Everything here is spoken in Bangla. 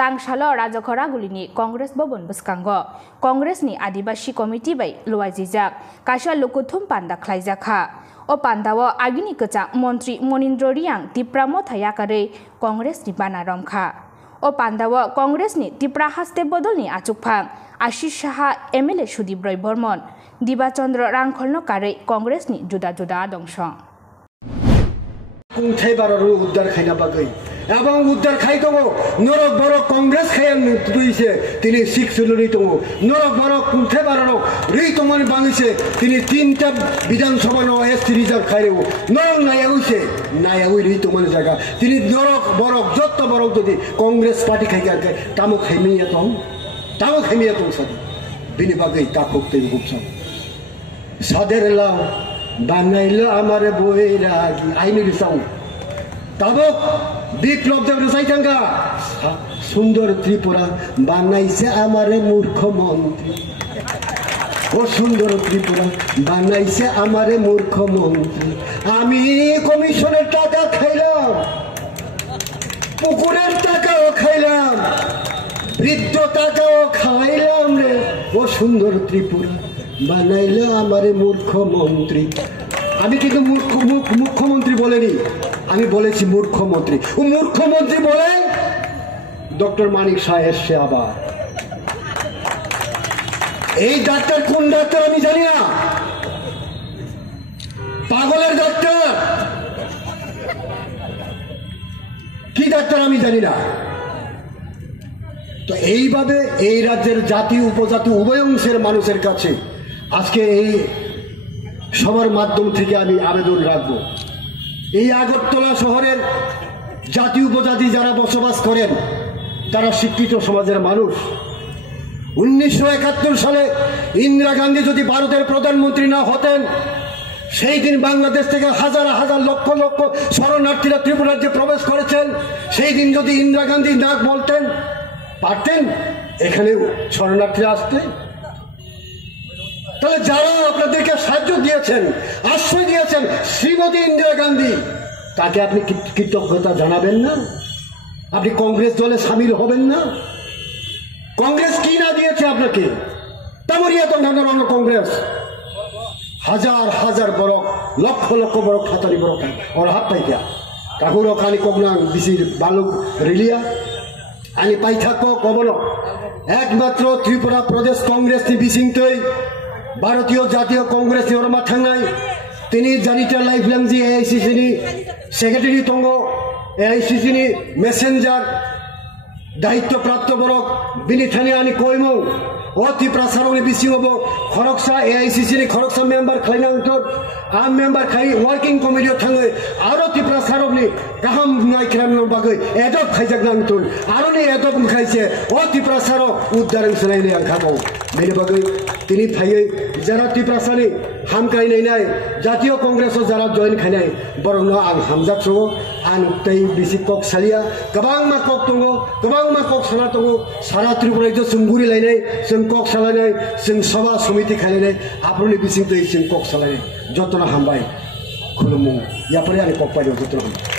Tangsalo Rajakhara Gulini Congress Bobon Buskango Congress ni Adibasi Committee by Luajijak Kasha Lukuthum Panda Klaijakha O Pandawa Agini Kacha Montri Monindro Riang Tipramo Thayakare Congress ni Bana Romkha O Pandawa Congress ni Tipra Haste Bodol ni Achukphang Ashish Shaha MLA Sudip Roy Bormon Diba Chandra Rangkholno Kare Congress ni Juda Juda Dongsong Kunthaibararu uddar khaina bagai abang uddar khai tongo norok borok congress khayan tuise tini sikh suluri tongo norok borok kunthaibararo rei tomani bangise tini tinta bidhan sabha no ST reserve khaireu norok nayau rei tomani jaga tini norok borok jotto borok jodi congress party khaiga tamo khaimiya tong sadi bini bagai tapok te gupsa saderla Banaila amare boiragi aini risau tabok biplop dev risai tanga sundor Tripura banaise amare murkho mantri o sundor Tripura banaise amare murkho mantri ami commissioner taka khailam pukurer takao khailam briddo takao khailam re o sundor Tripura বানাইলে আমারে মুখ্যমন্ত্রী আমি কিন্তু মুখ্যমন্ত্রী বলেনি আমি বলেছি মুখ্যমন্ত্রী ও মুখ্যমন্ত্রী বলে ডক্টর মানিক শাহ এসে আবার এই ডাক্তার কোন ডাক্তার আমি জানি না পাগলের ডাক্তার কি ডাক্তার আমি জানি না তো এইভাবে এই রাজ্যের জাতি উপজাতি উভয় অংশের মানুষের কাছে আজকে এই সবার মাধ্যম থেকে আমি আবেদন রাখবো এই আগরতলা শহরের জাতি উপজাতি যারা বসবাস করেন তারা শিক্ষিত সমাজের মানুষ 1971 সালে ইন্দিরা গান্ধী যদি ভারতের প্রধানমন্ত্রী না হতেন সেই দিন বাংলাদেশ থেকে হাজার হাজার লক্ষ লক্ষ শরণার্থীরা ত্রিপুরা রাজ্যে প্রবেশ করেছেন সেই দিন যদি ইন্দিরা গান্ধী না বলতেন পারতেন এখানে শরণার্থীরা আসতে তাহলে যারা আপনাদেরকে সাহায্য দিয়েছেন আশ্রয় দিয়েছেন শ্রীমতী ইন্দিরা গান্ধী তাকে আপনি কৃতজ্ঞতা জানাবেন না আপনি কংগ্রেস দলে শামিল হবেন না কংগ্রেস কি না দিয়েছে আপনাকে তামরিয়া তঙ্গানো কংগ্রেস হাজার হাজার বরক লক্ষ লক্ষ বরক হাতারি বরক ওর হাত পাইকা কাকুর খালি কগনাং বিসির বালুক রিলিয়া আমি পাইথাক কবল একমাত্র ত্রিপুরা প্রদেশ কংগ্রেস নি বিসিংতই ভারতীয় জাতীয় কংগ্রেস নি ওরমা থাঙ্গাই তিনি জানিটা লাইফ লাংজি AICC নি সেক্রেটারি তঙ্গ AICC নি মেসেঞ্জার দায়িত্বপ্রাপ্ত বরক বিনিথানি আনি কইমং অতি প্রসারণে বিসি হব খরকসা AICC নি খরকসা মেম্বার খাইনাংতর আম মেম্বার খাই ওয়ার্কিং কমিটিও থাঙ্গে আরো তি প্রসারণে গাহাম নাইখ্রাম বাগৈ এদব খাইজাক নাংতর আরো নি এদব খাইছে অতি প্রসার উদ্ধারং সনাইলে আংখাবো মেনে বাগৈ তিনি ফাইয়ে যারা তি প্রসারনি হামকাই নাই জাতীয় কংগ্রেসও যারা জয়েন খাইনাই বরং আং হামজাক সঙ্গ আন তৈ বিসি কক সালিয়া গোबां मा কক दङ गोबां मा কক साला दङ सारा त्रिपुरायाव जों गुरि लायनाय जों কক सालायनाय जों सभा समिति खालायनाय आपरनि बिसिं दै जों কক सालायनाय जतना हामबाय खुलुमु यापरे आनि কক पाइयो जतना